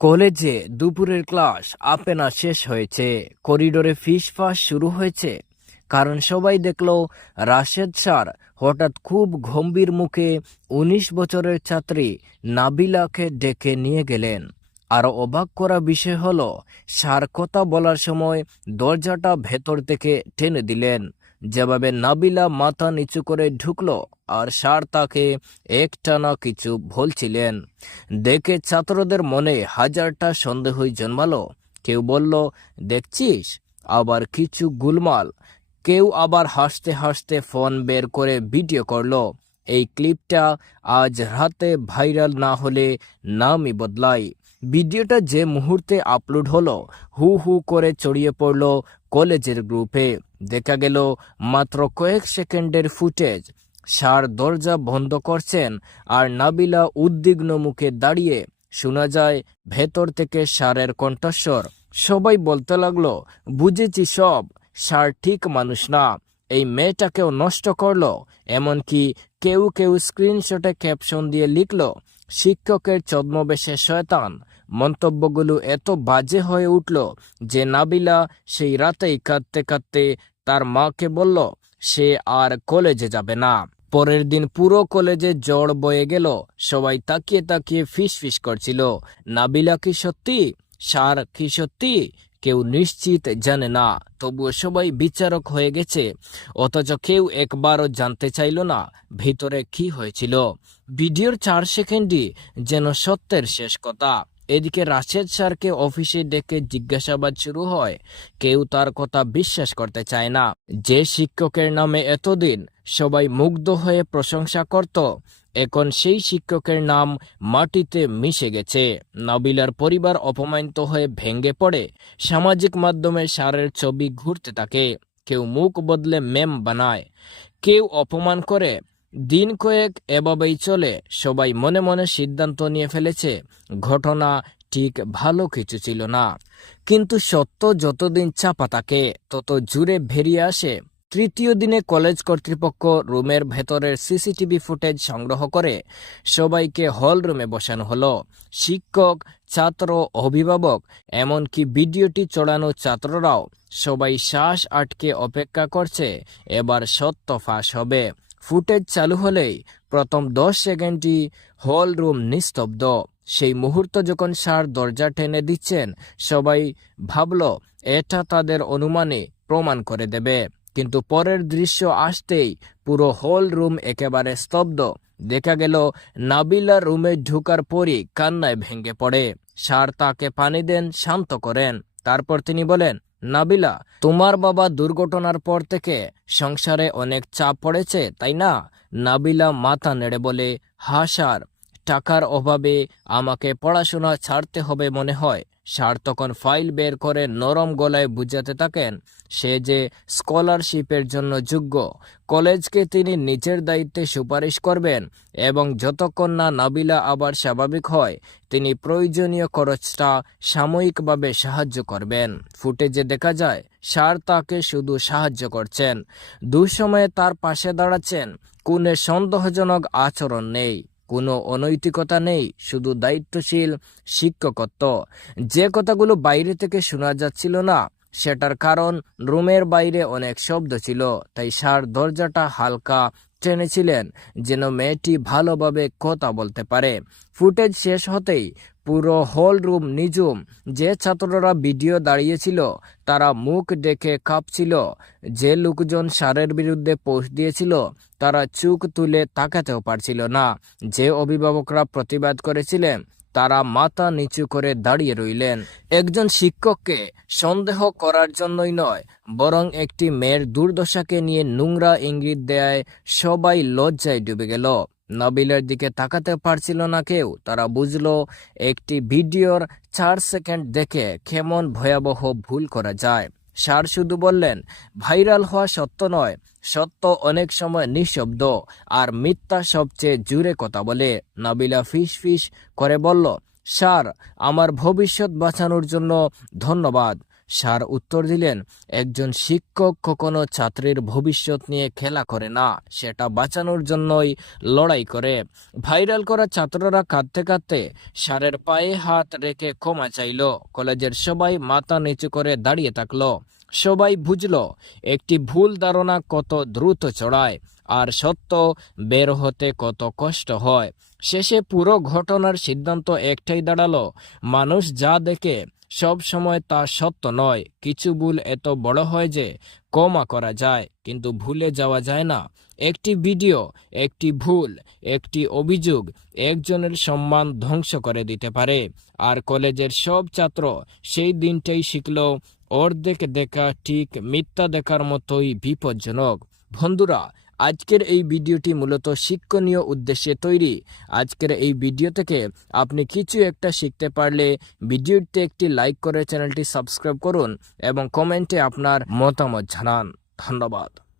কলেজে দুপুরের ক্লাস আপেনা শেষ হয়েছে। করিডোরে ফিস ফাস শুরু হয়েছে। কারণ সবাই দেখল, রাশেদ স্যার হঠাৎ খুব গম্ভীর মুখে উনিশ বছরের ছাত্রী নাবিলাকে ডেকে নিয়ে গেলেন। আরও অবাক করা বিষয় হল, স্যার কথা বলার সময় দরজাটা ভেতর থেকে টেনে দিলেন। যেভাবে নাবিলা মাথা নিচু করে ঢুকলো আর স্যার তাকে একটানা কিছু বলছিলেন। দেখে ছাত্রদের মনে হাজারটা সন্দেহই জন্মালো। কেউ বলল, দেখছিস? আবার কিছু গুলমাল। কেউ আবার হাসতে হাসতে ফোন বের করে ভিডিও করল। এই ক্লিপটা আজ রাতে ভাইরাল না হলে নামই বদলাই। ভিডিওটা যে মুহূর্তে আপলোড হলো, হু হু করে ছড়িয়ে পড়ল কলেজের গ্রুপে। দেখা গেল মাত্র কয়েক সেকেন্ডের ফুটেজ। সার দরজা বন্ধ করছেন আর নাবিলা উদ্বিগ্ন মুখে দাঁড়িয়ে শোনা যায় ভেতর থেকে সারের কণ্ঠস্বর। সবাই বলতে লাগল, বুঝেছি সব, সার ঠিক মানুষ না, এই মেয়েটাকেও নষ্ট করল, এমনকি কেউ কেউ স্ক্রিনশটে ক্যাপশন দিয়ে লিখল, শিক্ষকের ছদ্মবেশে শয়তান। মন্তব্যগুলো এত বাজে হয়ে উঠল যে নাবিলা সেই রাতেই কাঁদতে কাঁদতে তার মাকে বলল, সে আর কলেজে যাবে না। পরের দিন পুরো কলেজে জ্বর বয়ে গেল। সবাই তাকিয়ে তাকিয়ে ফিস ফিস করছিল। নাবিলা, কি সত্যি? সার, কি সত্যি? কেউ নিশ্চিত জানে না। তবুও সবাই বিচারক হয়ে গেছে। অথচ কেউ একবারও জানতে চাইল না ভিতরে কি হয়েছিল। ভিডিওর চার সেকেন্ডই যেন সত্যের শেষ কথা। এদিকে রাশেদ স্যারকে অফিসে ডেকে জিজ্ঞাসাবাদ শুরু হয়। কেউ তার কথা বিশ্বাস করতে চায় না। যে শিক্ষকের নামে এতদিন সবাই মুগ্ধ হয়ে প্রশংসা করত, এখন সেই শিক্ষকের নাম মাটিতে মিশে গেছে। নাবিলার পরিবার অপমানিত হয়ে ভেঙে পড়ে। সামাজিক মাধ্যমে সারের ছবি ঘুরতে থাকে। কেউ মুখ বদলে মেম বানায়। কেউ অপমান করে। দিন কয়েক এভাবেই চলে, সবাই মনে মনে সিদ্ধান্ত নিয়ে ফেলেছে, ঘটনা ঠিক ভালো কিছু ছিল না। কিন্তু সত্য যতদিন চাপা থাকে, তত জুড়ে বেরিয়ে আসে। তৃতীয় দিনে কলেজ কর্তৃপক্ষ রুমের ভেতরের সিসিটিভি ফুটেজ সংগ্রহ করে সবাইকে হল রুমে বসানো হলো। শিক্ষক, ছাত্র, অভিভাবক, এমনকি ভিডিওটি চড়ানো ছাত্ররাও সবাই শ্বাস আটকে অপেক্ষা করছে, এবার সত্য ফাঁস হবে। ফুটেজ চালু হলেই প্রথম দশ সেকেন্ডটি হল রুম নিস্তব্ধ। সেই মুহূর্ত যখন সার দরজা টেনে দিচ্ছেন, সবাই ভাবল, এটা তাদের অনুমানে প্রমাণ করে দেবে। কিন্তু পরের দৃশ্য আসতেই পুরো হল রুম একেবারে স্তব্ধ। দেখা গেল, নাবিলা রুমে ঢুকার পরই কান্নায় ভেঙে পড়ে। সার তাকে পানি দেন, শান্ত করেন। তারপর তিনি বলেন নাবিলা, তোমার বাবা দুর্ঘটনার পর থেকে সংসারে অনেক চাপ পড়েছে, তাই না? নাবিলা মাথা নেড়ে বলে হা সার টাকার অভাবে আমাকে পড়াশোনা ছাড়তে হবে মনে হয়। সার তখন ফাইল বের করে নরম গলায় বুঝাতে থাকেন, সে যে স্কলারশিপের জন্য যোগ্য। কলেজকে তিনি নিজের দায়িত্বে সুপারিশ করবেন এবং যতক্ষণ না নাবিলা আবার স্বাভাবিক হয়, তিনি প্রয়োজনীয় খরচটা সাময়িকভাবে সাহায্য করবেন। ফুটেজে দেখা যায় সার তাকে শুধু সাহায্য করছেন। দুঃসময়ে তার পাশে দাঁড়াচ্ছেন। কোনে সন্দেহজনক আচরণ নেই। কোনো অনৈতিকতা নেই, শুধু দায়িত্বশীল শিক্ষকত্ব। যে কথাগুলো বাইরে থেকে শোনা যাচ্ছিল না, সেটার কারণ রুমের বাইরে অনেক শব্দ ছিল, তাই সার দরজাটা হালকা টেনেছিলেন যেন মেয়েটি ভালোভাবে কথা বলতে পারে। ফুটেজ শেষ হতেই পুরো হল রুম নিজুম যে ছাত্ররা ভিডিও দাঁড়িয়েছিল, তারা মুখ দেখে কাঁপছিল। যে লোকজন সারের বিরুদ্ধে পোস্ট দিয়েছিল, তারা চুক তুলে তাকাতেও পারছিল না। যে অভিভাবকরা প্রতিবাদ করেছিলেন তারা মাথা নিচু করে দাঁড়িয়ে রইলেন। একজন শিক্ষককে সন্দেহ করার জন্যই নয়, বরং একটি মেয়ের দুর্দশাকে নিয়ে নোংরা ইঙ্গিত দেয় সবাই লজ্জায় ডুবে গেল। নবিলের দিকে তাকাতে পারছিল না কেউ। তারা বুঝলো, একটি ভিডিওর চার সেকেন্ড দেখে কেমন ভয়াবহ ভুল করা যায়। স্যার শুধু বললেন, ভাইরাল হওয়া সত্য নয় সত্য অনেক সময় নিঃশব্দ আর মিথ্যা সবচেয়ে জুড়ে কথা বলে। নাবিলা ফিস ফিস করে বলল, স্যার, আমার ভবিষ্যৎ বাঁচানোর জন্য ধন্যবাদ। স্যার উত্তর দিলেন, একজন শিক্ষক কখনো ছাত্রীর ভবিষ্যৎ নিয়ে খেলা করে না, সেটা বাঁচানোর জন্যই লড়াই করে। ভাইরাল করা ছাত্ররা কাঁদতে কাঁদতে স্যারের পায়ে হাত রেখে ক্ষমা চাইল। কলেজের সবাই মাথা নিচু করে দাঁড়িয়ে থাকল। সবাই বুঝল, একটি ভুল ধারণা কত দ্রুত চড়ায় আর সত্য বের হতে কত কষ্ট হয়। শেষে পুরো ঘটনার সিদ্ধান্ত একটাই দাঁড়াল, মানুষ যা দেখে সব সময় তা সত্য নয়। কিছু ভুল এত বড় হয় যে ক্ষমা করা যায়, কিন্তু ভুলে যাওয়া যায় না। একটি ভিডিও, একটি ভুল, একটি অভিযোগ একজনের সম্মান ধ্বংস করে দিতে পারে। আর কলেজের সব ছাত্র সেই দিনটাই শিখল অর্ধেক দেখা ঠিক মিথ্যা দেখার মতোই বিপজ্জনক। বন্ধুরা, আজকের এই ভিডিওটি মূলত শিক্ষণীয় উদ্দেশ্যে তৈরি। আজকের এই ভিডিও থেকে আপনি কিছু একটা শিখতে পারলে ভিডিওতে একটি লাইক করে চ্যানেলটি সাবস্ক্রাইব করুন এবং কমেন্টে আপনার মতামত জানান। ধন্যবাদ।